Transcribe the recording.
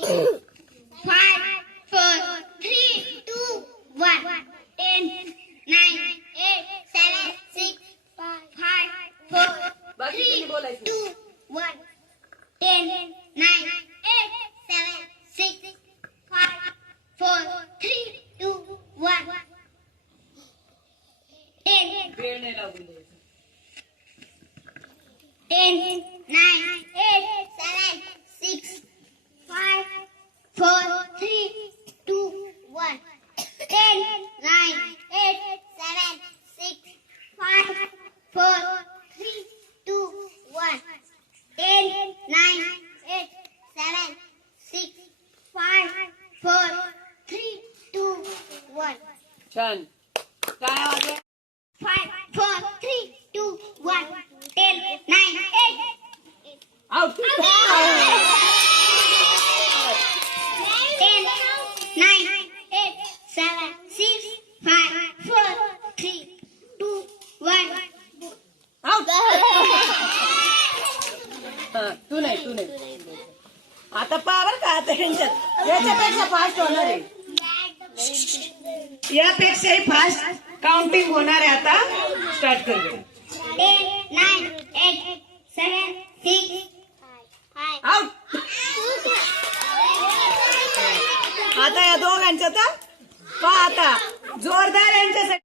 six, five, four, three, two, one, ten, nine, eight, seven, six, five, four, three, two, one, ten, nine, eight, seven, six, five, four, three, two, one, ten, ten, nine, eight. nine, eight, seven, six, five, four, three, two, one. Ten. Five, four, three, two, one. Ten, nine. Out. Ten, nine, eight, seven, six. तू नाही तू नाही. आता power का आता ह्यांच्यात. याच्यापेक्षा fast होणार आहे. यापेक्षाही फास्ट काउंटिंग होणार आहे आता. स्टार्ट करू Ten, nine, eight, आउट आता या दोघांच्या हा? पहा आता. जोरदार यांच्यासाठी